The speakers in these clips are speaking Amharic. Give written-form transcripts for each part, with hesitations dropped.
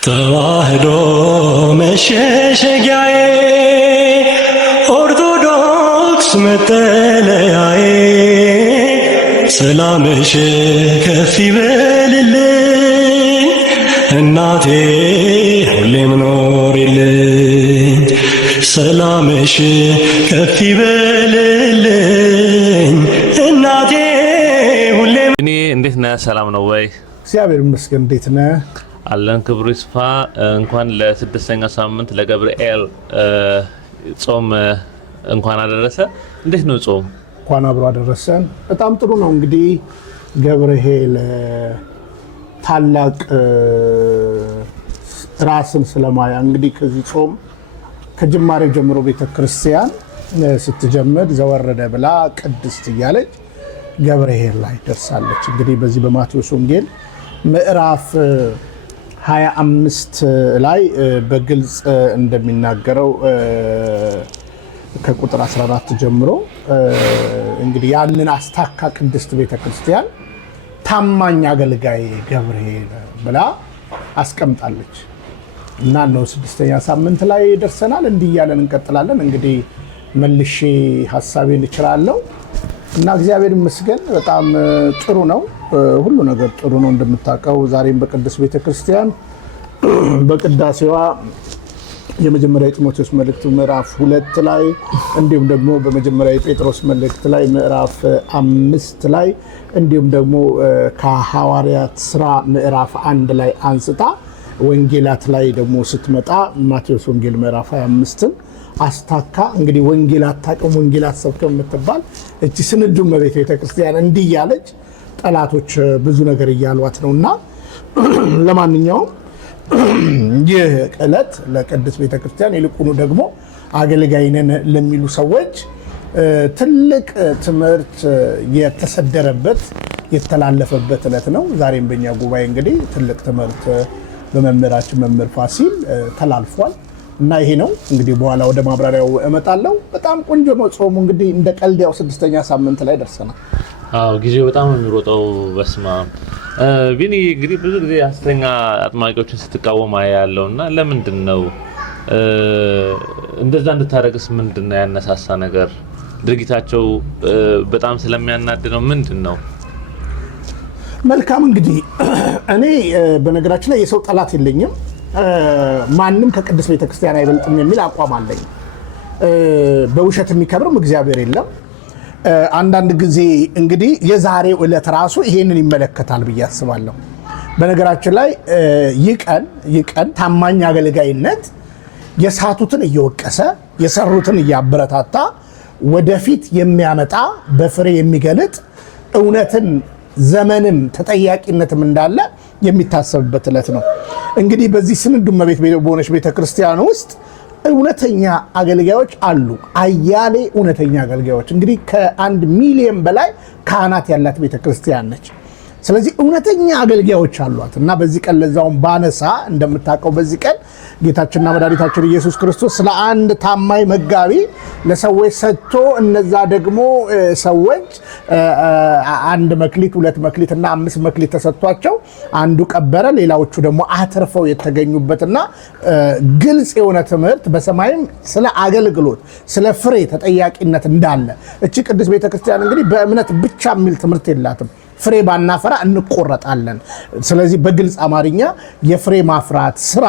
ተዋህዶ መሸሸጊያዬ ኦርቶዶክስ መጠለያዬ ሰላምሽ ከፍ ይበልልኝ እናቴ ሁሌም ኖሪልኝ ሰላምሽ ከፍ ይበልልኝ እናቴ ሁሌም። እኔ እንዴት ነህ? ሰላም ነው ወይ? እግዚአብሔር ይመስገን። እንዴት ነህ? አለን ክብሩ ይስፋ። እንኳን ለስድስተኛው ሳምንት ለገብርኤል ጾም እንኳን አደረሰ። እንዴት ነው ጾም? እንኳን አብሮ አደረሰን። በጣም ጥሩ ነው። እንግዲህ ገብርኤል ታላቅ ራስን ስለማያ እንግዲህ ከዚህ ጾም ከጅማሬ ጀምሮ ቤተክርስቲያን ስትጀምር ዘወረደ ብላ ቅድስት እያለች ገብርኤል ላይ ደርሳለች። እንግዲህ በዚህ በማቴዎስ ወንጌል ምዕራፍ 25 ላይ በግልጽ እንደሚናገረው ከቁጥር 14 ጀምሮ እንግዲህ ያንን አስታካ ቅድስት ቤተክርስቲያን ታማኝ አገልጋይ ገብርኤል ብላ አስቀምጣለች እና ነው ስድስተኛ ሳምንት ላይ ደርሰናል። እንዲህ እያለን እንቀጥላለን። እንግዲህ መልሼ ሐሳቤን እችላለሁ እና እግዚአብሔር ይመስገን በጣም ጥሩ ነው። ሁሉ ነገር ጥሩ ነው። እንደምታውቀው ዛሬም በቅድስት ቤተክርስቲያን በቅዳሴዋ የመጀመሪያ የጢሞቴዎስ መልእክት ምዕራፍ 2 ላይ እንዲሁም ደግሞ በመጀመሪያ የጴጥሮስ መልእክት ላይ ምዕራፍ 5 ላይ እንዲሁም ደግሞ ከሐዋርያት ሥራ ምዕራፍ 1 ላይ አንስታ ወንጌላት ላይ ደግሞ ስትመጣ ማቴዎስ ወንጌል ምዕራፍ 25ን አስታካ እንግዲህ ወንጌላት ታቀም ወንጌላት ሰብከም የምትባል እቺ ስንዱ መቤት ቤተክርስቲያን እንዲህ ያለች ጠላቶች ብዙ ነገር እያሏት ነውና ለማንኛውም ይህ ዕለት ለቅድስት ቤተክርስቲያን ይልቁኑ ደግሞ አገልጋይነን ለሚሉ ሰዎች ትልቅ ትምህርት የተሰደረበት የተላለፈበት ዕለት ነው። ዛሬም በእኛ ጉባኤ እንግዲህ ትልቅ ትምህርት በመምህራችን መምህር ፋሲል ተላልፏል እና ይሄ ነው እንግዲህ በኋላ ወደ ማብራሪያው እመጣለሁ። በጣም ቆንጆ ነው ጾሙ። እንግዲህ እንደ ቀልዲያው ስድስተኛ ሳምንት ላይ ደርሰናል። አዎ ጊዜው በጣም የሚሮጠው በስማ ቢኒ እንግዲህ ብዙ ጊዜ ሐሰተኛ አጥማቂዎችን ስትቃወም ያለውና ለምንድን ነው እንደዛ እንድታረግስ ምንድነው ያነሳሳ ነገር? ድርጊታቸው በጣም ስለሚያናድ ነው ምንድን ነው? መልካም እንግዲህ እኔ በነገራችን ላይ የሰው ጠላት የለኝም። ማንም ከቅድስት ቤተክርስቲያን አይበልጥም የሚል አቋም አለኝ። በውሸት የሚከብርም እግዚአብሔር የለም። አንዳንድ ጊዜ እንግዲህ የዛሬው ዕለት ራሱ ይሄንን ይመለከታል ብዬ አስባለሁ። በነገራችን ላይ ይህ ቀን ታማኝ አገልጋይነት የሳቱትን እየወቀሰ የሰሩትን እያበረታታ ወደፊት የሚያመጣ በፍሬ የሚገልጥ እውነትን ዘመንም ተጠያቂነትም እንዳለ የሚታሰብበት ዕለት ነው። እንግዲህ በዚህ ስንዱ መቤት በሆነች ቤተክርስቲያን ውስጥ እውነተኛ አገልጋዮች አሉ። አያሌ እውነተኛ አገልጋዮች እንግዲህ ከ1 ሚሊዮን በላይ ካህናት ያላት ቤተክርስቲያን ነች። ስለዚህ እውነተኛ አገልጋዮች አሏት እና በዚህ ቀን ለዛውን ባነሳ እንደምታውቀው በዚህ ቀን ጌታችንና መድኃኒታችን ኢየሱስ ክርስቶስ ስለ አንድ ታማኝ መጋቢ ለሰዎች ሰጥቶ እነዛ ደግሞ ሰዎች 1 መክሊት 2 መክሊት እና 5 መክሊት ተሰጥቷቸው አንዱ ቀበረ፣ ሌላዎቹ ደግሞ አትርፈው የተገኙበትና ግልጽ የሆነ ትምህርት በሰማይም ስለ አገልግሎት ስለ ፍሬ ተጠያቂነት እንዳለ እቺ ቅድስት ቤተክርስቲያን እንግዲህ በእምነት ብቻ የሚል ትምህርት የላትም። ፍሬ ባናፈራ እንቆረጣለን። ስለዚህ በግልጽ አማርኛ የፍሬ ማፍራት ስራ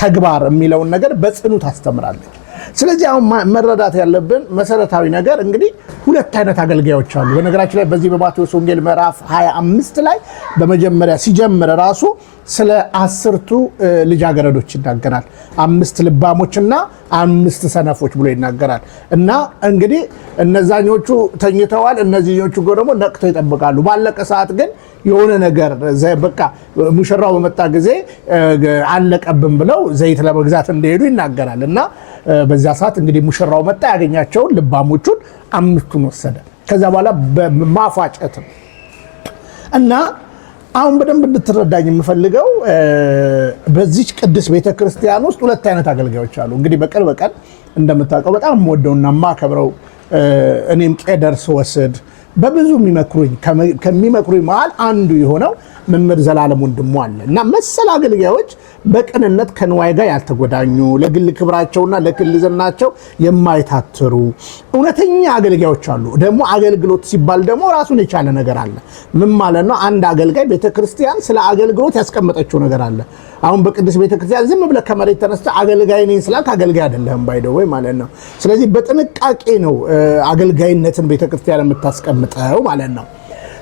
ተግባር የሚለውን ነገር በጽኑ ታስተምራለች። ስለዚህ አሁን መረዳት ያለብን መሰረታዊ ነገር እንግዲህ 2 አይነት አገልጋዮች አሉ። በነገራችን ላይ በዚህ በማቴዎስ ወንጌል ምዕራፍ 25 ላይ በመጀመሪያ ሲጀምር ራሱ ስለ 10ቱ ልጃገረዶች ይናገራል። 5 ልባሞችና 5 ሰነፎች ብሎ ይናገራል እና እንግዲህ እነዛኞቹ ተኝተዋል፣ እነዚህኞቹ ደግሞ ነቅተው ይጠብቃሉ። ባለቀ ሰዓት ግን የሆነ ነገር በቃ ሙሽራው በመጣ ጊዜ አለቀብን ብለው ዘይት ለመግዛት እንደሄዱ ይናገራል እና በዛ ሰዓት እንግዲህ ሙሽራው መጣ፣ ያገኛቸውን ልባሞቹን 5ቱን ወሰደ። ከዛ በኋላ በማፋጨት እና አሁን በደንብ እንድትረዳኝ የምፈልገው በዚች ቅድስት ቤተክርስቲያን ውስጥ 2 አይነት አገልጋዮች አሉ። እንግዲህ በቅርብ ቀን እንደምታውቀው በጣም የምወደውና የማከብረው እኔም ቄደር ስወስድ በብዙ የሚመክሩኝ ከሚመክሩኝ መሃል አንዱ የሆነው መምህር ዘላለም ወንድሙ አለ እና መሰል አገልጋዮች በቅንነት ከንዋይ ጋር ያልተጎዳኙ ለግል ክብራቸውና ለግል ዝናቸው የማይታትሩ እውነተኛ አገልጋዮች አሉ። ደግሞ አገልግሎት ሲባል ደግሞ ራሱን የቻለ ነገር አለ። ምን ማለት ነው? አንድ አገልጋይ ቤተክርስቲያን ስለ አገልግሎት ያስቀመጠችው ነገር አለ። አሁን በቅዱስ ቤተክርስቲያን ዝም ብለህ ከመሬት ተነስተህ አገልጋይ ነኝ ስላልክ አገልጋይ አይደለህም ባይደው ወይ ማለት ነው። ስለዚህ በጥንቃቄ ነው አገልጋይነትን ቤተክርስቲያን የምታስቀምጠው ማለት ነው።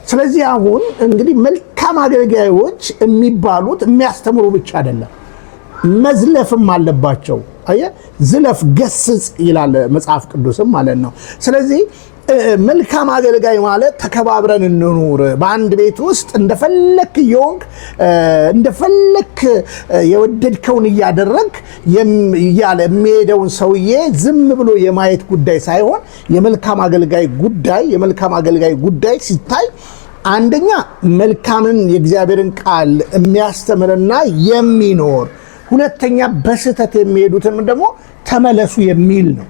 ስለዚህ አሁን እንግዲህ መልካም አገልጋዮች የሚባሉት የሚያስተምሩ ብቻ አይደለም፣ መዝለፍም አለባቸው። አየህ፣ ዝለፍ ገስጽ ይላል መጽሐፍ ቅዱስም ማለት ነው። ስለዚህ መልካም አገልጋይ ማለት ተከባብረን እንኑር፣ በአንድ ቤት ውስጥ እንደፈለክ ይሆንክ እንደፈለክ የወደድከውን እያደረግ እያለ የሚሄደውን ሰውዬ ዝም ብሎ የማየት ጉዳይ ሳይሆን የመልካም አገልጋይ ጉዳይ ሲታይ አንደኛ መልካምን የእግዚአብሔርን ቃል የሚያስተምርና የሚኖር፣ ሁለተኛ በስህተት የሚሄዱትን ደግሞ ተመለሱ የሚል ነው።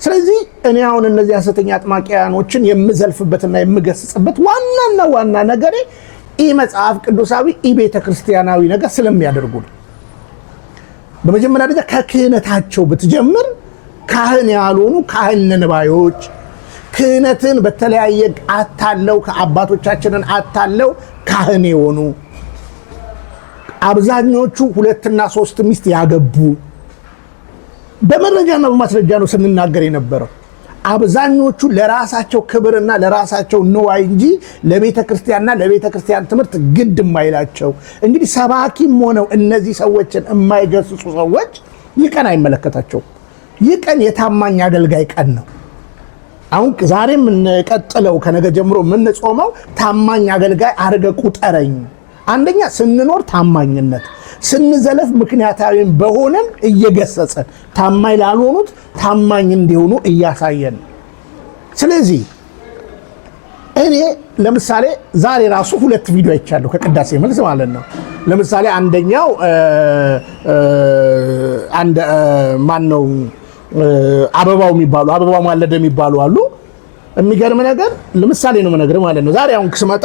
ስለዚህ እኔ አሁን እነዚህ ሐሰተኛ አጥማቂያኖችን የምዘልፍበትና የምገስጽበት ዋና ነገሬ መጽሐፍ ቅዱሳዊ ቤተ ክርስቲያናዊ ነገር ስለሚያደርጉ ነው። በመጀመሪያ ደረጃ ከክህነታቸው ብትጀምር ካህን ያልሆኑ ካህን ነንባዮች ክህነትን በተለያየ አታለው ከአባቶቻችንን አታለው ካህን የሆኑ አብዛኞቹ 2 እና 3 ሚስት ያገቡ በመረጃና በማስረጃ ነው ስንናገር የነበረው። አብዛኞቹ ለራሳቸው ክብርና ለራሳቸው ንዋይ እንጂ ለቤተ ክርስቲያንና ለቤተ ክርስቲያን ትምህርት ግድ የማይላቸው እንግዲህ ሰባኪም ሆነው እነዚህ ሰዎችን የማይገስጹ ሰዎች ይህ ቀን አይመለከታቸው። ይህ ቀን የታማኝ አገልጋይ ቀን ነው። አሁን ዛሬ የምንቀጥለው ከነገ ጀምሮ የምንጾመው ታማኝ አገልጋይ አድርገህ ቁጠረኝ። አንደኛ ስንኖር ታማኝነት፣ ስንዘለፍ ምክንያታዊን በሆነን እየገሰጸን ታማኝ ላልሆኑት ታማኝ እንዲሆኑ እያሳየን። ስለዚህ እኔ ለምሳሌ ዛሬ ራሱ 2 ቪዲዮ አይቻለሁ ከቅዳሴ መልስ ማለት ነው። ለምሳሌ አንደኛው ማነው አበባው ማለደ የሚባሉ አሉ። የሚገርም ነገር ለምሳሌ ነው መነገር ማለት ነው። ዛሬ አሁን ስመጣ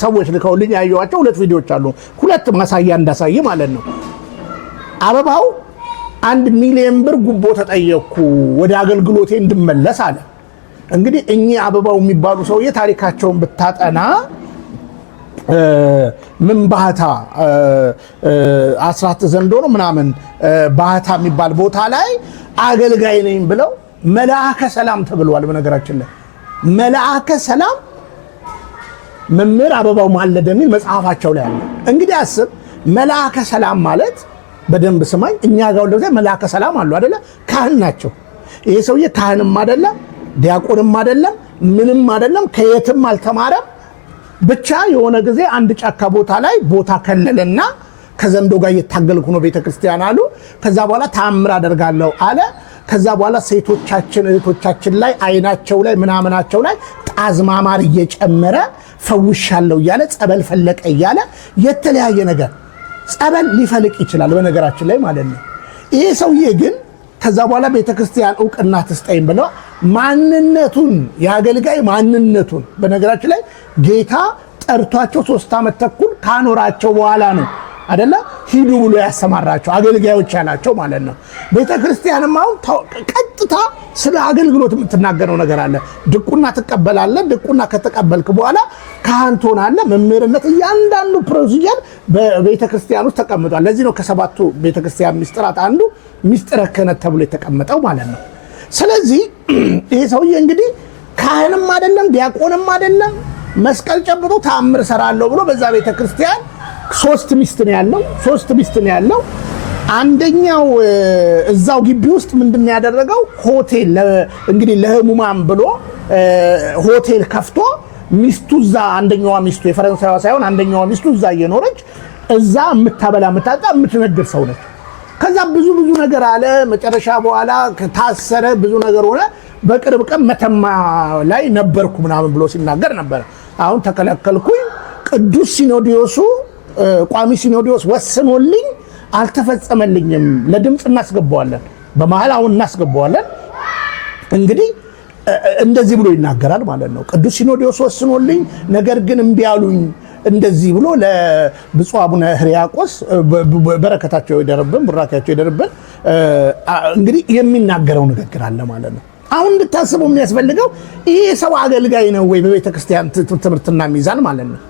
ሰዎች ልከውልኝ ያዩዋቸው 2 ቪዲዮዎች አሉ። 2 ማሳያ እንዳሳይ ማለት ነው። አበባው 1 ሚሊዮን ብር ጉቦ ተጠየቅኩ ወደ አገልግሎቴ እንድመለስ አለ። እንግዲህ እኚህ አበባው የሚባሉ ሰውዬ ታሪካቸውን ብታጠና ምን ባህታ አስራት ዘንዶ ነው ምናምን ባህታ የሚባል ቦታ ላይ አገልጋይ ነኝ ብለው መልአከ ሰላም ተብለዋል። በነገራችን ላይ መልአከ ሰላም መምህር አበባው ማለደ የሚል መጽሐፋቸው ላይ አለ። እንግዲህ አስብ፣ መልአከ ሰላም ማለት በደንብ ስማኝ፣ እኛ ጋር ወደ መልአከ ሰላም አሉ አይደለ? ካህን ናቸው። ይሄ ሰውዬ ካህንም አይደለም፣ ዲያቆንም አይደለም፣ ምንም አይደለም፣ ከየትም አልተማረም። ብቻ የሆነ ጊዜ አንድ ጫካ ቦታ ላይ ቦታ ከለለና ከዘንዶ ጋር እየታገልኩ ነው ቤተክርስቲያን አሉ። ከዛ በኋላ ተአምር አደርጋለሁ አለ። ከዛ በኋላ ሴቶቻችን እህቶቻችን ላይ አይናቸው ላይ ምናምናቸው ላይ ጣዝማማር እየጨመረ ፈውሻለሁ እያለ ጸበል ፈለቀ እያለ የተለያየ ነገር ጸበል ሊፈልቅ ይችላል በነገራችን ላይ ማለት ነው። ይሄ ሰውዬ ግን ከዛ በኋላ ቤተክርስቲያን ዕውቅና ትስጠኝ ብለው ማንነቱን የአገልጋይ ማንነቱን በነገራችን ላይ ጌታ ጠርቷቸው 3 ዓመት ተኩል ካኖራቸው በኋላ ነው አይደለ ሂዱ ብሎ ያሰማራቸው አገልጋዮች ያላቸው ማለት ነው። ቤተክርስቲያንም አሁን ቀጥታ ስለ አገልግሎት የምትናገረው ነገር አለ። ድቁና ትቀበላለህ። ድቁና ከተቀበልክ በኋላ ካህን ትሆናለህ። መምህርነት እያንዳንዱ ፕሮሲጀር በቤተክርስቲያን ውስጥ ተቀምጧል። ለዚህ ነው ከ7ቱ ቤተክርስቲያን ሚስጥራት አንዱ ሚስጥረ ክህነት ተብሎ የተቀመጠው ማለት ነው። ስለዚህ ይሄ ሰውዬ እንግዲህ ካህንም አይደለም ዲያቆንም አይደለም፣ መስቀል ጨብጦ ተአምር ሰራለሁ ብሎ በዛ ቤተክርስቲያን 3 ሚስት ነው ያለው። አንደኛው እዛው ግቢ ውስጥ ምንድነው ያደረገው? ሆቴል እንግዲህ ለህሙማን ብሎ ሆቴል ከፍቶ ሚስቱ እዛ አንደኛዋ ሚስቱ የፈረንሳይዋ ሳይሆን አንደኛዋ ሚስቱ እዛ እየኖረች እዛ የምታበላ የምታጣ የምትነግር ሰው ነች። ከዛ ብዙ ነገር አለ። መጨረሻ በኋላ ታሰረ፣ ብዙ ነገር ሆነ። በቅርብ ቀን መተማ ላይ ነበርኩ ምናምን ብሎ ሲናገር ነበር። አሁን ተከለከልኩኝ። ቅዱስ ሲኖዶሱ ቋሚ ሲኖዶስ ወስኖልኝ አልተፈጸመልኝም። ለድምፅ እናስገባዋለን፣ በመሃል አሁን እናስገባዋለን። እንግዲህ እንደዚህ ብሎ ይናገራል ማለት ነው። ቅዱስ ሲኖዶስ ወስኖልኝ ነገር ግን እምቢ አሉኝ። እንደዚህ ብሎ ለብፁዕ አቡነ ሕርያቆስ በረከታቸው ይደርብን ቡራካቸው ይደርብን እንግዲህ የሚናገረው ንግግር አለ ማለት ነው። አሁን እንድታስቡ የሚያስፈልገው ይሄ ሰው አገልጋይ ነው ወይ በቤተ ክርስቲያን ትምህርትና ሚዛን ማለት ነው።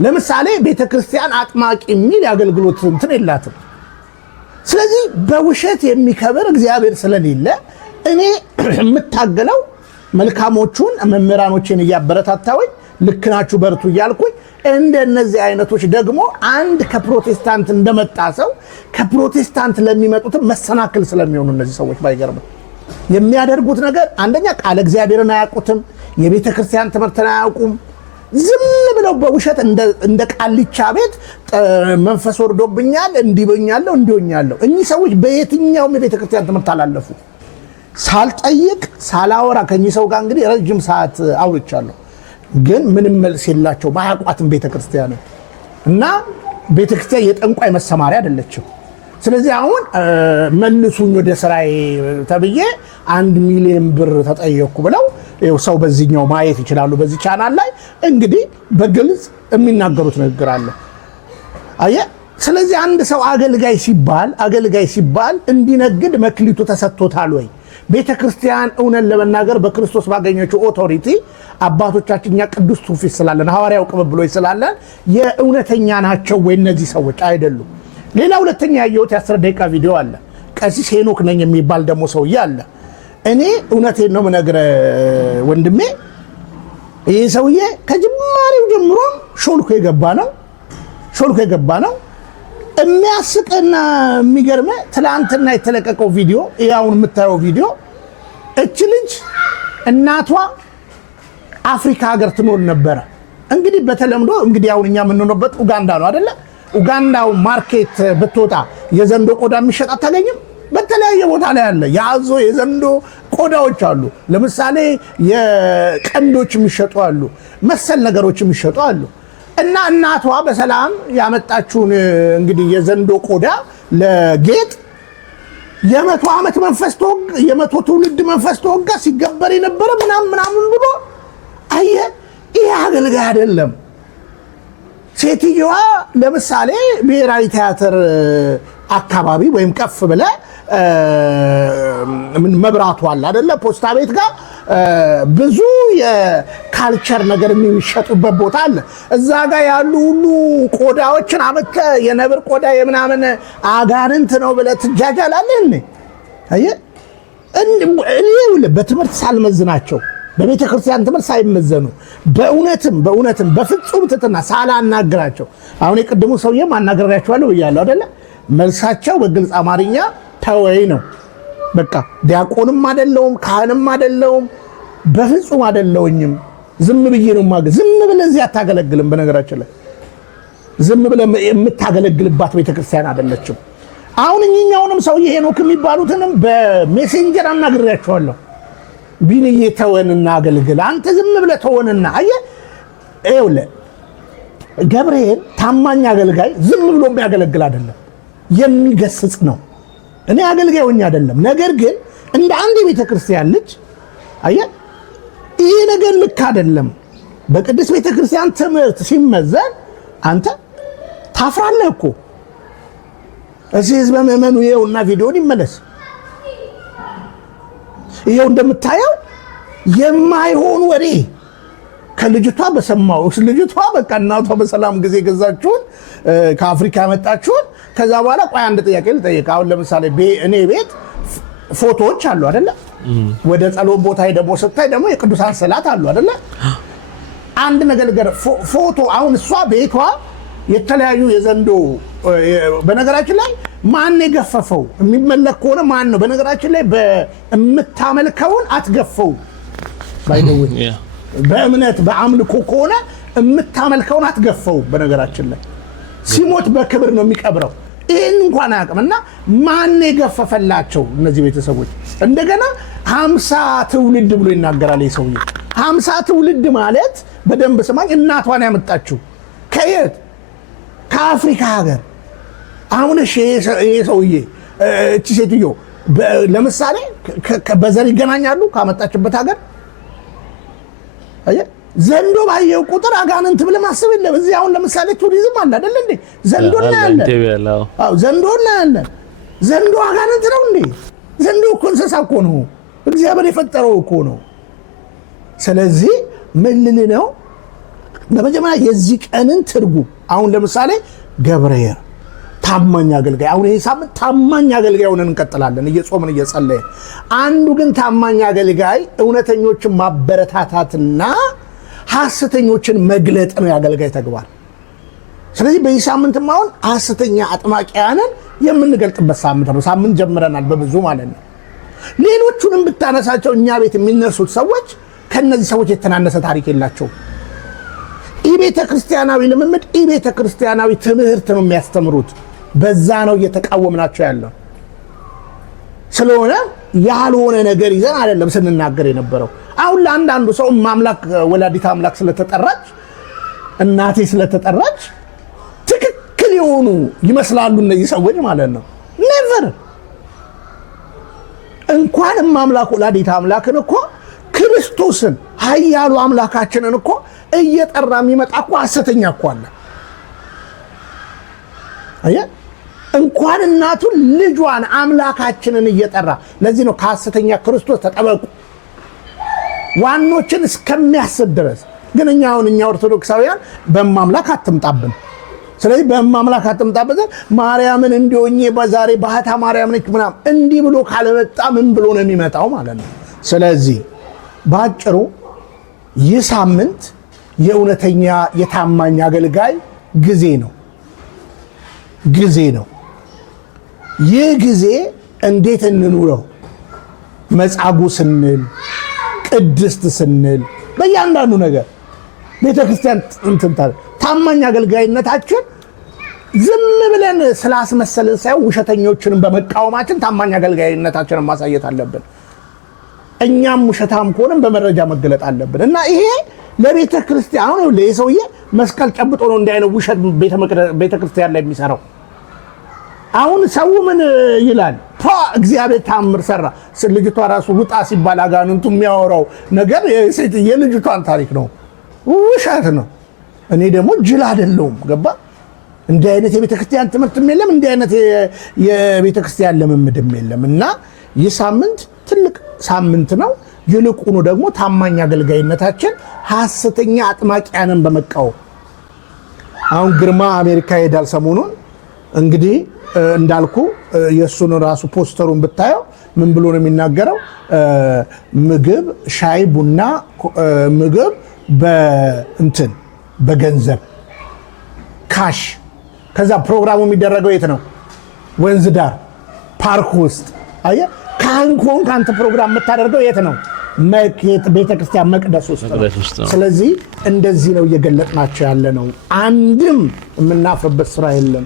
ለምሳሌ ቤተ ክርስቲያን አጥማቂ የሚል የአገልግሎት እንትን የላትም። ስለዚህ በውሸት የሚከብር እግዚአብሔር ስለሌለ እኔ የምታገለው መልካሞቹን መምህራኖችን እያበረታታሁኝ ልክ ናችሁ በርቱ እያልኩኝ እንደነዚህ አይነቶች ደግሞ አንድ ከፕሮቴስታንት እንደመጣ ሰው ከፕሮቴስታንት ለሚመጡትም መሰናክል ስለሚሆኑ እነዚህ ሰዎች ባይገርም የሚያደርጉት ነገር አንደኛ ቃለ እግዚአብሔርን አያውቁትም፣ የቤተ ክርስቲያን ትምህርትን አያውቁም። ዝም ብለው በውሸት እንደ ቃልቻ ቤት መንፈስ ወርዶብኛል እንዲበኛለሁ እንዲሆኛለሁ። እኚህ ሰዎች በየትኛውም የቤተ ክርስቲያን ትምህርት አላለፉ። ሳልጠይቅ ሳላወራ ከኚህ ሰው ጋር እንግዲህ ረጅም ሰዓት አውርቻለሁ፣ ግን ምንም መልስ የላቸው ባያውቋትም ቤተ ክርስቲያን እና ቤተ ክርስቲያን የጠንቋይ መሰማሪያ አይደለችም። ስለዚህ አሁን መልሱኝ ወደ ስራዬ ተብዬ 1 ሚሊዮን ብር ተጠየቅኩ ብለው ሰው በዚህኛው ማየት ይችላሉ። በዚህ ቻናል ላይ እንግዲህ በግልጽ የሚናገሩት ንግግር አለ። አየህ፣ ስለዚህ አንድ ሰው አገልጋይ ሲባል እንዲነግድ መክሊቱ ተሰጥቶታል ወይ? ቤተ ክርስቲያን እውነን ለመናገር በክርስቶስ ባገኘችው ኦቶሪቲ አባቶቻችን እኛ ቅዱስ ትውፊት ስላለን ሐዋርያው ቅብብሎች ስላለን የእውነተኛ ናቸው ወይ እነዚህ ሰዎች? አይደሉም። ሌላ ሁለተኛ ያየሁት የ10 ደቂቃ ቪዲዮ አለ። ቀሲስ ሄኖክ ነኝ የሚባል ደግሞ ሰውዬ አለ። እኔ እውነቴን ነው የምነግርህ ወንድሜ፣ ይህ ሰውዬ ከጅማሬው ጀምሮ ሾልኮ የገባ ነው። የሚያስቅና የሚገርምህ ትላንትና የተለቀቀው ቪዲዮ፣ አሁን የምታየው ቪዲዮ፣ እች ልጅ እናቷ አፍሪካ ሀገር ትኖር ነበረ። እንግዲህ በተለምዶ እንግዲህ አሁን እኛ የምንኖርበት ኡጋንዳ ነው አይደለ? ኡጋንዳው ማርኬት ብትወጣ የዘንዶ ቆዳ የሚሸጥ አታገኝም። በተለያየ ቦታ ላይ አለ። የአዞ የዘንዶ ቆዳዎች አሉ። ለምሳሌ የቀንዶች የሚሸጡ አሉ፣ መሰል ነገሮች የሚሸጡ አሉ። እና እናቷ በሰላም ያመጣችውን እንግዲህ የዘንዶ ቆዳ ለጌጥ የ100 ዓመት መንፈስ ተወጋ፣ የ100 ትውልድ መንፈስ ተወጋ ሲገበር የነበረ ምናምን ብሎ አየህ። ይህ አገልጋይ አይደለም። ሴትዮዋ ለምሳሌ ብሔራዊ ቲያትር አካባቢ ወይም ከፍ ብለ መብራቱ አለ አይደለ? ፖስታ ቤት ጋር ብዙ የካልቸር ነገር የሚሸጡበት ቦታ አለ። እዛ ጋር ያሉ ሁሉ ቆዳዎችን አመተ የነብር ቆዳ የምናምን አጋንንት ነው ብለህ ትጃጃላለህ። አየህ፣ እኔ በትምህርት ሳልመዝናቸው በቤተ ክርስቲያን ትምህርት ሳይመዘኑ በእውነትም በፍጹም ትትና ሳላናግራቸው አሁን የቅድሙ ሰውዬ ማናገራቸዋለሁ ብያለሁ አይደለ? መልሳቸው በግልጽ አማርኛ ተወይ ነው። በቃ ዲያቆንም አይደለሁም ካህንም አይደለሁም በፍጹም አይደለሁኝም። ዝም ብዬ ነው ማገ ዝም ብለህ እዚህ አታገለግልም። በነገራችን ላይ ዝም ብለህ የምታገለግልባት ቤተክርስቲያን አይደለችም። አሁን እኛውንም ሰውዬ ሄኖክ የሚባሉትንም በሜሴንጀር አናግሬያቸዋለሁ። ቢንዬ ተወንና አገልግል፣ አንተ ዝም ብለህ ተወንና። አየህ፣ ይኸውልህ ገብርኤል ታማኝ አገልጋይ ዝም ብሎ የሚያገለግል አይደለም፣ የሚገስጽ ነው። እኔ አገልጋይ ሆኜ አይደለም፣ ነገር ግን እንደ አንድ የቤተ ክርስቲያን ልጅ አየህ፣ ይሄ ነገር ልክ አይደለም። በቅድስት ቤተ ክርስቲያን ትምህርት ሲመዘን አንተ ታፍራለህ እኮ። እዚህ ህዝበ ምዕመኑ ይኸውና ቪዲዮን ይመለስ። ይኸው እንደምታየው የማይሆን ወሬ ከልጅቷ በሰማው ልጅቷ በቃ እናቷ በሰላም ጊዜ ገዛችሁን ከአፍሪካ መጣችሁን። ከዛ በኋላ ቆይ አንድ ጥያቄ ልጠይቅ። አሁን ለምሳሌ እኔ ቤት ፎቶዎች አሉ አይደለ? ወደ ጸሎት ቦታ ደግሞ ስታይ ደግሞ የቅዱሳን ስዕላት አሉ አይደለ? አንድ ነገር ፎቶ አሁን እሷ ቤቷ የተለያዩ የዘንዶ በነገራችን ላይ ማን የገፈፈው የሚመለክ ከሆነ ማን ነው? በነገራችን ላይ በእምታመልከውን አትገፈው። ባይደው በእምነት በአምልኮ ከሆነ እምታመልከውን አትገፈው። በነገራችን ላይ ሲሞት በክብር ነው የሚቀብረው። ይህን እንኳን አያውቅምና ማን የገፈፈላቸው እነዚህ ቤተሰቦች? እንደገና 50 ትውልድ ብሎ ይናገራል ይህ ሰውዬ። 50 ትውልድ ማለት በደንብ ስማኝ፣ እናቷን ያመጣችው ከየት? ከአፍሪካ ሀገር። አሁን ይሄ ሰውዬ እቺ ሴትዮ ለምሳሌ በዘር ይገናኛሉ ካመጣችበት ሀገር። ዘንዶ ባየው ቁጥር አጋንንት ብለህ ማሰብ የለም። እዚህ አሁን ለምሳሌ ቱሪዝም አለ አይደል እንዴ? ዘንዶ እናያለን። አዎ ዘንዶ እናያለን። ዘንዶ አጋንንት ነው እንዴ? ዘንዶ እኮ እንስሳ እኮ ነው፣ እግዚአብሔር የፈጠረው እኮ ነው። ስለዚህ ምን ልል ነው? በመጀመሪያ የዚህ ቀንን ትርጉም አሁን ለምሳሌ ገብርኤል ታማኝ አገልጋይ፣ አሁን ይሄ ሳምንት ታማኝ አገልጋይ ሆነን እንቀጥላለን እየጾምን እየጸለየ። አንዱ ግን ታማኝ አገልጋይ እውነተኞችን ማበረታታትና ሐሰተኞችን መግለጥ ነው የአገልጋይ ተግባር። ስለዚህ በዚህ ሳምንትም አሁን ሐሰተኛ አጥማቂያንን የምንገልጥበት ሳምንት ነው። ሳምንት ጀምረናል በብዙ ማለት ነው። ሌሎቹንም ብታነሳቸው እኛ ቤት የሚነሱት ሰዎች ከነዚህ ሰዎች የተናነሰ ታሪክ የላቸውም። ቤተ ክርስቲያናዊ ልምምድ፣ ቤተ ክርስቲያናዊ ትምህርት ነው የሚያስተምሩት። በዛ ነው እየተቃወምናቸው ያለው። ስለሆነ ያልሆነ ነገር ይዘን አይደለም ስንናገር የነበረው። አሁን ለአንዳንዱ ሰው ማምላክ ወላዲተ አምላክ ስለተጠራች እናቴ ስለተጠራች ትክክል የሆኑ ይመስላሉ እነዚህ ሰዎች ማለት ነው። ኔቨር። እንኳን ማምላክ ወላዲተ አምላክን እኮ ክርስቶስን ኃያሉ አምላካችንን እኮ እየጠራ የሚመጣ እኮ ሐሰተኛ እኮ አለ። አየህ፣ እንኳን እናቱን ልጇን አምላካችንን እየጠራ። ለዚህ ነው ከሐሰተኛ ክርስቶስ ተጠበቁ ዋኖችን እስከሚያስት ድረስ። ግን እኛ ኦርቶዶክሳውያን በማምላክ አትምጣብን። ስለዚህ በማምላክ አትምጣብን ማርያምን እንዲሆኜ በዛሬ ባህታ ማርያም ነች ምናምን እንዲህ ብሎ ካልመጣ ምን ብሎ ነው የሚመጣው ማለት ነው። ስለዚህ ባጭሩ ይህ ሳምንት የእውነተኛ የታማኝ አገልጋይ ጊዜ ነው። ይህ ጊዜ እንዴት እንኑረው? መጻጉዕ ስንል፣ ቅድስት ስንል፣ በእያንዳንዱ ነገር ቤተክርስቲያን ታማኝ አገልጋይነታችን ዝም ብለን ስላስመሰልን ሳይሆን ውሸተኞችንም በመቃወማችን ታማኝ አገልጋይነታችንን ማሳየት አለብን። እኛም ውሸታም ከሆነም በመረጃ መገለጥ አለብን እና ይሄ ለቤተ ክርስቲያን አሁን ለሰውዬ መስቀል ጨብጦ ነው እንዲህ አይነት ውሸት ቤተ ክርስቲያን ላይ የሚሰራው። አሁን ሰው ምን ይላል? እግዚአብሔር ታምር ሰራ። ልጅቷ ራሱ ውጣ ሲባል አጋንንቱ የሚያወራው ነገር የልጅቷን ታሪክ ነው፣ ውሸት ነው። እኔ ደግሞ ጅል አይደለሁም። ገባ? እንዲህ አይነት የቤተ ክርስቲያን ትምህርትም የለም፣ እንዲህ አይነት የቤተ ክርስቲያን ልምምድም የለም እና ይህ ሳምንት ትልቅ ሳምንት ነው። ይልቁኑ ደግሞ ታማኝ አገልጋይነታችን ሐሰተኛ አጥማቂያንን በመቃወም አሁን ግርማ አሜሪካ ሄዳል ሰሞኑን። እንግዲህ እንዳልኩ የእሱን ራሱ ፖስተሩን ብታየው ምን ብሎ ነው የሚናገረው? ምግብ፣ ሻይ፣ ቡና፣ ምግብ በገንዘብ ካሽ። ከዛ ፕሮግራሙ የሚደረገው የት ነው? ወንዝ ዳር ፓርክ ውስጥ። አየህ፣ ካህን ከሆንክ አንተ ፕሮግራም የምታደርገው የት ነው? ቤተክርስቲያን መቅደስ ውስጥ ነው። ስለዚህ እንደዚህ ነው እየገለጥናቸው ያለ ነው። አንድም የምናፍርበት ስራ የለም።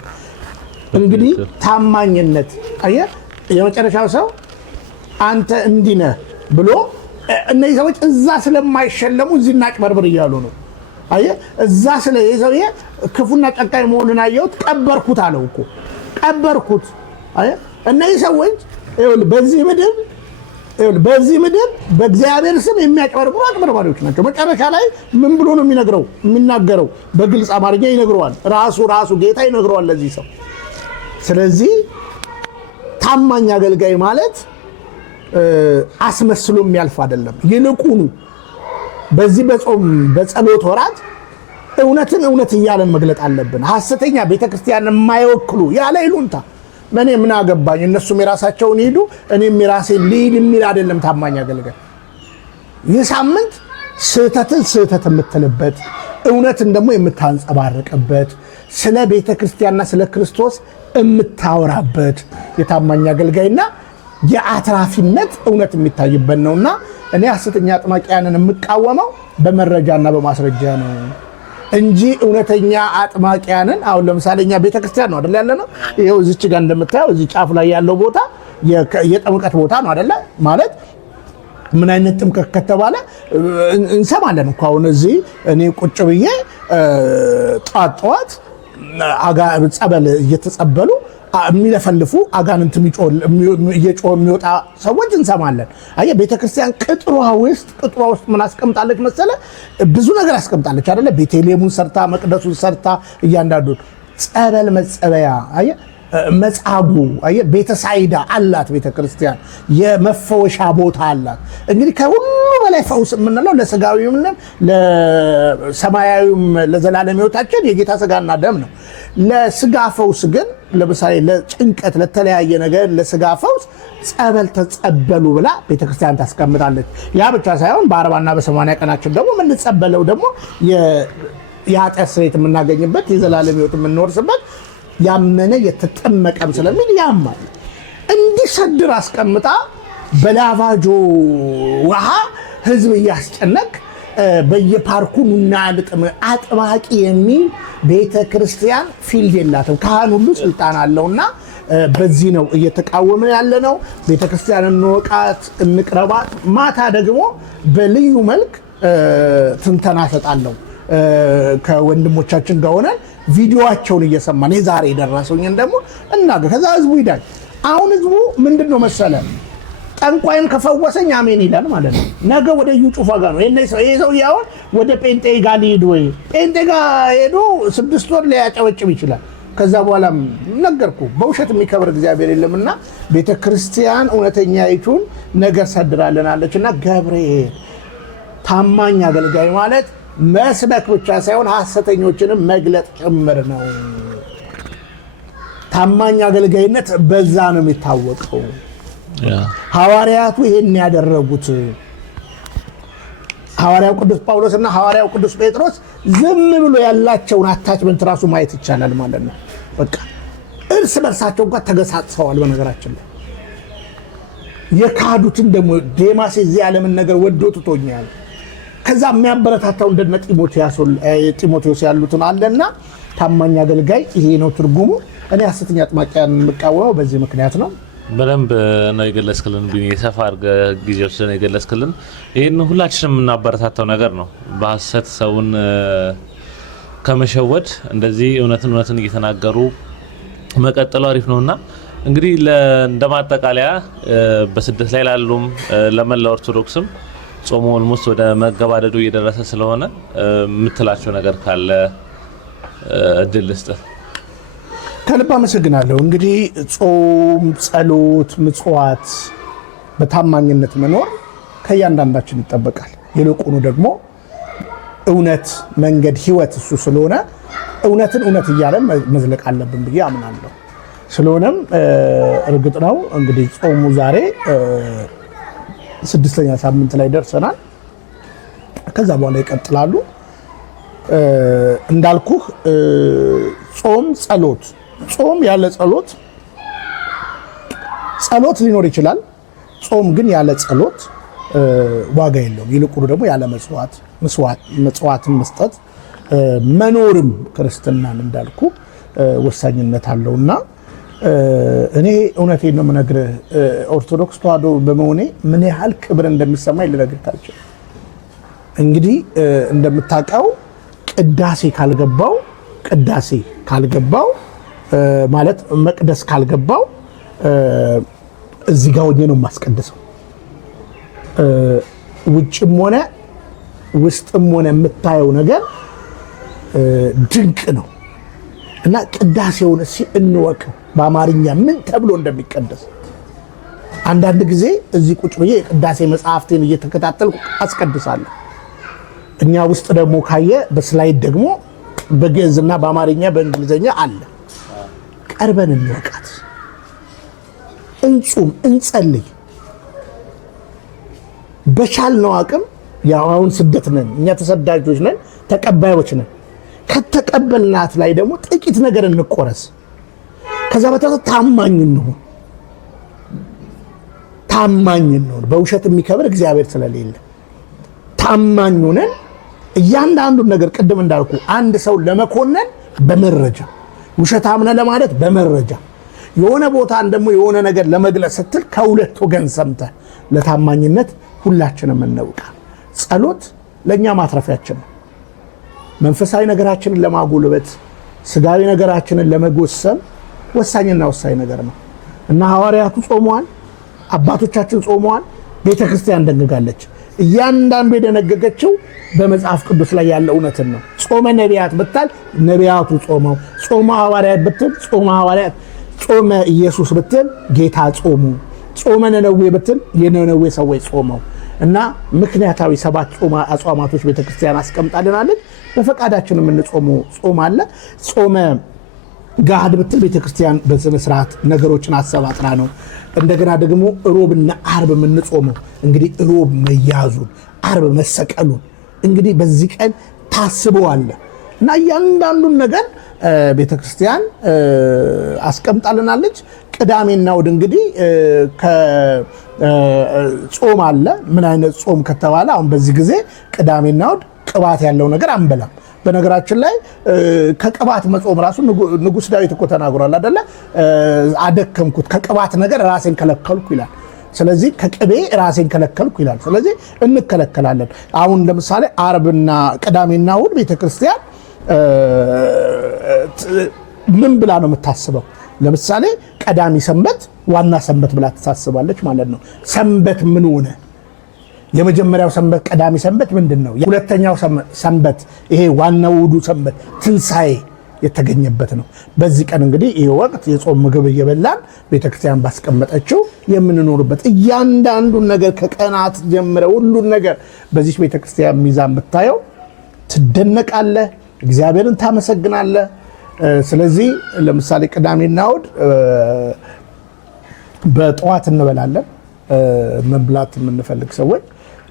እንግዲህ ታማኝነት አየህ፣ የመጨረሻው ሰው አንተ እንዲህ ነህ ብሎ እነዚህ ሰዎች እዛ ስለማይሸለሙ እዚህ እናጭበርብር እያሉ ነው። አየህ፣ እዛ ስለ ሰውዬ ክፉና ጨካኝ መሆኑን አየሁት፣ ቀበርኩት አለው እኮ ቀበርኩት። አየህ፣ እነዚህ ሰዎች በዚህ ምድር በእግዚአብሔር ስም የሚያጭበረብሩ አጭበርባሪዎች ናቸው። መጨረሻ ላይ ምን ብሎ ነው የሚናገረው? በግልጽ አማርኛ ይነግረዋል። ራሱ ጌታ ይነግረዋል ለዚህ ሰው። ስለዚህ ታማኝ አገልጋይ ማለት አስመስሎ የሚያልፍ አይደለም። ይልቁኑ በዚህ በጾም በጸሎት ወራት እውነትን እውነት እያለን መግለጥ አለብን። ሐሰተኛ ቤተክርስቲያን የማይወክሉ ያለ ይሉንታ እኔ ምን አገባኝ እነሱም የራሳቸውን ሄዱ እኔም የራሴን ልሂድ የሚል አይደለም ታማኝ አገልጋይ። ይህ ሳምንት ስህተትን ስህተት የምትልበት እውነትን ደግሞ የምታንጸባርቅበት ስለ ቤተ ክርስቲያንና ስለ ክርስቶስ የምታወራበት የታማኝ አገልጋይና የአትራፊነት እውነት የሚታይበት ነውና እኔ ሐሰተኛ አጥማቂያንን የምቃወመው በመረጃና በማስረጃ ነው እንጂ እውነተኛ አጥማቂያንን አሁን ለምሳሌ እኛ ቤተክርስቲያን ነው አይደል ያለነው። ይሄው እዚች ጋር እንደምታየው እዚህ ጫፍ ላይ ያለው ቦታ የጥምቀት ቦታ ነው አይደለ? ማለት ምን አይነት ጥምቀት ከተባለ እንሰማለን እኮ። አሁን እዚህ እኔ ቁጭ ብዬ ጧት ጸበል እየተጸበሉ የሚለፈልፉ አጋንንት እየጮህ የሚወጣ ሰዎች እንሰማለን። አየህ ቤተክርስቲያን ቅጥሯ ውስጥ ምን አስቀምጣለች መሰለ? ብዙ ነገር አስቀምጣለች አይደለ? ቤተልሔሙን ሰርታ መቅደሱን ሰርታ እያንዳንዱ ጸበል መጸበያ አየህ መጻጉ አየህ ቤተሳይዳ አላት ቤተክርስቲያን የመፈወሻ ቦታ አላት። እንግዲህ ከሁሉ በላይ ፈውስ የምንለው ለስጋዊም ለሰማያዊም ለዘላለም ሕይወታችን የጌታ ስጋና ደም ነው። ለስጋ ፈውስ ግን ለምሳሌ ለጭንቀት ለተለያየ ነገር ለስጋ ፈውስ ጸበል ተጸበሉ ብላ ቤተክርስቲያን ታስቀምጣለች። ያ ብቻ ሳይሆን በ40ና በ80 ቀናችን ደግሞ የምንጸበለው ደግሞ የኃጢአት ስርየት የምናገኝበት የዘላለም ሕይወት የምንወርስበት ያመነ የተጠመቀም ስለሚል ያማል እንዲሰድር አስቀምጣ በላቫጆ ውሃ ህዝብ እያስጨነቅ በየፓርኩ ኑና አጥባቂ የሚል ቤተክርስቲያን ፊልድ የላትም። ካህን ሁሉ ስልጣን አለውና በዚህ ነው እየተቃወመ ያለ ነው። ቤተክርስቲያን እንወቃት እንቅረባት። ማታ ደግሞ በልዩ መልክ ትንተና ሰጣለሁ ከወንድሞቻችን ጋር ሆነን ቪዲዮአቸውን እየሰማን የዛሬ የደረሰውኝን ደግሞ ከዛ ህዝቡ ይዳል። አሁን ህዝቡ ምንድነው መሰለ ጠንቋይን ከፈወሰኝ አሜን ይላል ማለት ነው። ነገ ወደ እዩ ጩፋ ጋር ነው ይሄ ሰው ያውን ወደ ጴንጤ ጋር ሊሄድ ወይ ጴንጤ ጋር ሄዶ 6 ወር ሊያጨበጭብ ይችላል። ከዛ በኋላ ነገርኩ በውሸት የሚከብር እግዚአብሔር የለምና ቤተክርስቲያን እውነተኛይቱን ነገር ሰድራለናለችና ገብርኤል ታማኝ አገልጋይ ማለት መስበክ ብቻ ሳይሆን ሐሰተኞችንም መግለጥ ጭምር ነው። ታማኝ አገልጋይነት በዛ ነው የሚታወቀው። ሐዋርያቱ ይሄን ያደረጉት ሐዋርያው ቅዱስ ጳውሎስና ሐዋርያው ቅዱስ ጴጥሮስ ዝም ብሎ ያላቸውን አታችመንት ራሱ ማየት ይቻላል ማለት ነው። በቃ እርስ በርሳቸው እንኳን ተገሳጽሰዋል። በነገራችን ላይ የካዱትን ደግሞ ዴማስ የዚህ ዓለምን ነገር ወዶ ትቶኛል ከዛ የሚያበረታታው እንደነ ጢሞቴዎስ ያሉትን አለና ታማኝ አገልጋይ ይሄ ነው ትርጉሙ። እኔ ሐሰተኛ አጥማቂያን የምቃወመው በዚህ ምክንያት ነው። በደንብ ነው የገለጽክልን ቢኒ የሰፋ አድርገህ ጊዜዎች ነው የገለጽክልን። ይሄን ሁላችንም የምናበረታታው ነገር ነው። በሐሰት ሰውን ከመሸወድ እንደዚህ እውነትን እየተናገሩ መቀጠሉ አሪፍ ነውና እንግዲህ እንደማጠቃለያ በስደት ላይ ላሉም ለመላ ኦርቶዶክስም ጾሙ ኦልሞስት ወደ መገባደዱ እየደረሰ ስለሆነ የምትላቸው ነገር ካለ እድል ልስጥህ። ከልብ አመሰግናለሁ። እንግዲህ ጾም፣ ጸሎት፣ ምጽዋት በታማኝነት መኖር ከእያንዳንዳችን ይጠበቃል። ይልቁኑ ደግሞ እውነት መንገድ ህይወት እሱ ስለሆነ እውነትን እውነት እያለን መዝለቅ አለብን ብዬ አምናለሁ። ስለሆነም እርግጥ ነው እንግዲህ ጾሙ ዛሬ 6ኛ ሳምንት ላይ ደርሰናል። ከዛ በኋላ ይቀጥላሉ። እንዳልኩህ ጾም፣ ጸሎት ጾም ያለ ጸሎት ሊኖር ይችላል። ጾም ግን ያለ ጸሎት ዋጋ የለውም። ይልቁኑ ደግሞ ያለ መጽዋዕትን መስጠት መኖርም ክርስትናን እንዳልኩ ወሳኝነት አለውና እኔ እውነቴን ነው የምነግርህ ኦርቶዶክስ ተዋሕዶ በመሆኔ ምን ያህል ክብር እንደሚሰማኝ ልነግርህ አልችልም። እንግዲህ እንደምታውቀው ቅዳሴ ካልገባው ማለት መቅደስ ካልገባው እዚህ ጋር ሆኜ ነው የማስቀድሰው። ውጭም ሆነ ውስጥም ሆነ የምታየው ነገር ድንቅ ነው እና ቅዳሴውን እንወቅ። በአማርኛ ምን ተብሎ እንደሚቀደስ አንዳንድ ጊዜ እዚህ ቁጭ ብዬ የቅዳሴ መጽሐፍትን እየተከታተልኩ አስቀድሳለሁ። እኛ ውስጥ ደግሞ ካየ በስላይድ ደግሞ በግዕዝና በአማርኛ በእንግሊዝኛ አለ። ቀርበን እንወቃት፣ እንጹም፣ እንጸልይ። በቻልነው አቅም ያው አሁን ስደት ነን እኛ ተሰዳጆች ነን፣ ተቀባዮች ነን። ከተቀበልናት ላይ ደግሞ ጥቂት ነገር እንቆረስ። ከዛ በተረፈ ታማኝ እንሁን። በውሸት የሚከብር እግዚአብሔር ስለሌለ ታማኝ ሆነን እያንዳንዱን ነገር ቅድም እንዳልኩ አንድ ሰው ለመኮነን በመረጃ ውሸታም ነህ ለማለት በመረጃ የሆነ ቦታን ደግሞ የሆነ ነገር ለመግለጽ ስትል ከሁለት ወገን ሰምተህ ለታማኝነት ሁላችንም እንውቃ። ጸሎት ለእኛ ማትረፊያችን ነው። መንፈሳዊ ነገራችንን ለማጎልበት ስጋዊ ነገራችንን ለመጎሰም ወሳኝና ወሳኝ ነገር ነው እና ሐዋርያቱ ጾመዋል፣ አባቶቻችን ጾመዋል፣ ቤተክርስቲያን ደንግጋለች። እያንዳንዱ የደነገገችው በመጽሐፍ ቅዱስ ላይ ያለ እውነትን ነው። ጾመ ነቢያት ብታል ነቢያቱ ጾመው፣ ጾመ ሐዋርያት ብትል ጾመ ሐዋርያት፣ ጾመ ኢየሱስ ብትል ጌታ ጾሙ፣ ጾመ ነነዌ ብትል የነነዌ ሰዎች ጾመው እና ምክንያታዊ 7 አጽዋማቶች ቤተክርስቲያን አስቀምጣልናለች። በፈቃዳችን የምንጾመው ጾም አለ። ጾመ ጋድ ብትል ቤተክርስቲያን በስነ ስርዓት ነገሮችን አሰባጥራ ነው። እንደገና ደግሞ ሮብና አርብ የምንጾመው እንግዲህ ሮብ መያዙን አርብ መሰቀሉን እንግዲህ በዚህ ቀን ታስበዋል እና እያንዳንዱን ነገር ቤተክርስቲያን አስቀምጣልናለች። ቅዳሜና እሑድ እንግዲህ ጾም አለ። ምን አይነት ጾም ከተባለ አሁን በዚህ ጊዜ ቅዳሜና እሑድ ቅባት ያለው ነገር አንበላም። በነገራችን ላይ ከቅባት መጾም ራሱ ንጉሥ ዳዊት እኮ ተናግሯል አይደለ? አደከምኩት ከቅባት ነገር ራሴን ከለከልኩ ይላል። ስለዚህ ከቅቤ ራሴን ከለከልኩ ይላል። ስለዚህ እንከለከላለን። አሁን ለምሳሌ አርብና ቅዳሜና እሑድ ቤተክርስቲያን ምን ብላ ነው የምታስበው? ለምሳሌ ቀዳሚ ሰንበት ዋና ሰንበት ብላ ትታስባለች ማለት ነው። ሰንበት ምን ሆነ? የመጀመሪያው ሰንበት ቀዳሚ ሰንበት ምንድነው? ሁለተኛው ሰንበት ይሄ ዋናው እሑዱ ሰንበት ትንሣኤ የተገኘበት ነው። በዚህ ቀን እንግዲህ ይሄ ወቅት የጾም ምግብ እየበላን ቤተክርስቲያን ባስቀመጠችው የምንኖርበት እያንዳንዱን ነገር ከቀናት ጀምረ ሁሉን ነገር በዚህ ቤተክርስቲያን ሚዛን ብታየው ትደነቃለህ፣ እግዚአብሔርን ታመሰግናለህ። ስለዚህ ለምሳሌ ቅዳሜና እሑድ በጠዋት እንበላለን መብላት የምንፈልግ ሰዎች።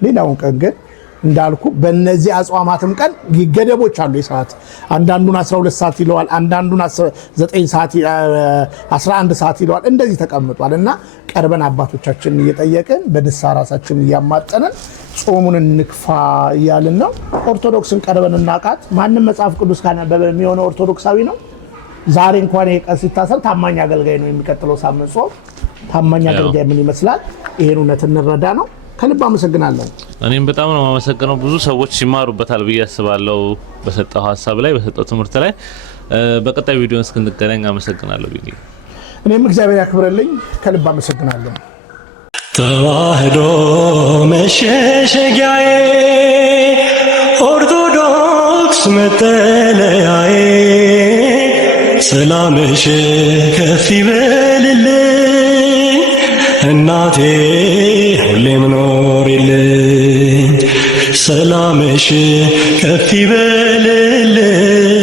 ሌላውን ቀን ግን እንዳልኩ በእነዚህ አጽዋማትም ቀን ገደቦች አሉ። የሰዓት አንዳንዱን 12 ሰዓት ይለዋል፣ አንዳንዱን 9 ሰዓት 11 ሰዓት ይለዋል። እንደዚህ ተቀምጧል እና ቀርበን አባቶቻችንን እየጠየቅን በንስሐ ራሳችንን እያማጠንን ጾሙን እንክፋ እያልን ነው። ኦርቶዶክስን ቀርበን እናቃት። ማንም መጽሐፍ ቅዱስ ካነበበ የሚሆነው ኦርቶዶክሳዊ ነው። ዛሬ እንኳን ይሄ ቀን ሲታሰብ ታማኝ አገልጋይ ነው። የሚቀጥለው ሳምንት ጾም ታማኝ አገልጋይ ምን ይመስላል? ይሄን እውነት እንረዳ ነው። ከልብ አመሰግናለሁ። እኔም በጣም ነው የማመሰግነው። ብዙ ሰዎች ይማሩበታል ብዬ አስባለሁ በሰጠው ሀሳብ ላይ በሰጠው ትምህርት ላይ። በቀጣይ ቪዲዮ እስክንገናኝ አመሰግናለሁ። እኔም እግዚአብሔር ያክብረልኝ። ከልብ አመሰግናለሁ። ተዋህዶ መሸሸጊያዬ ኦርቶዶክስ መጠለያዬ ሰላምሽ ከፍ ይበልልኝ እናቴ ሁሌም ኖሪልኝ ሰላምሽ ከፍ ይበልልኝ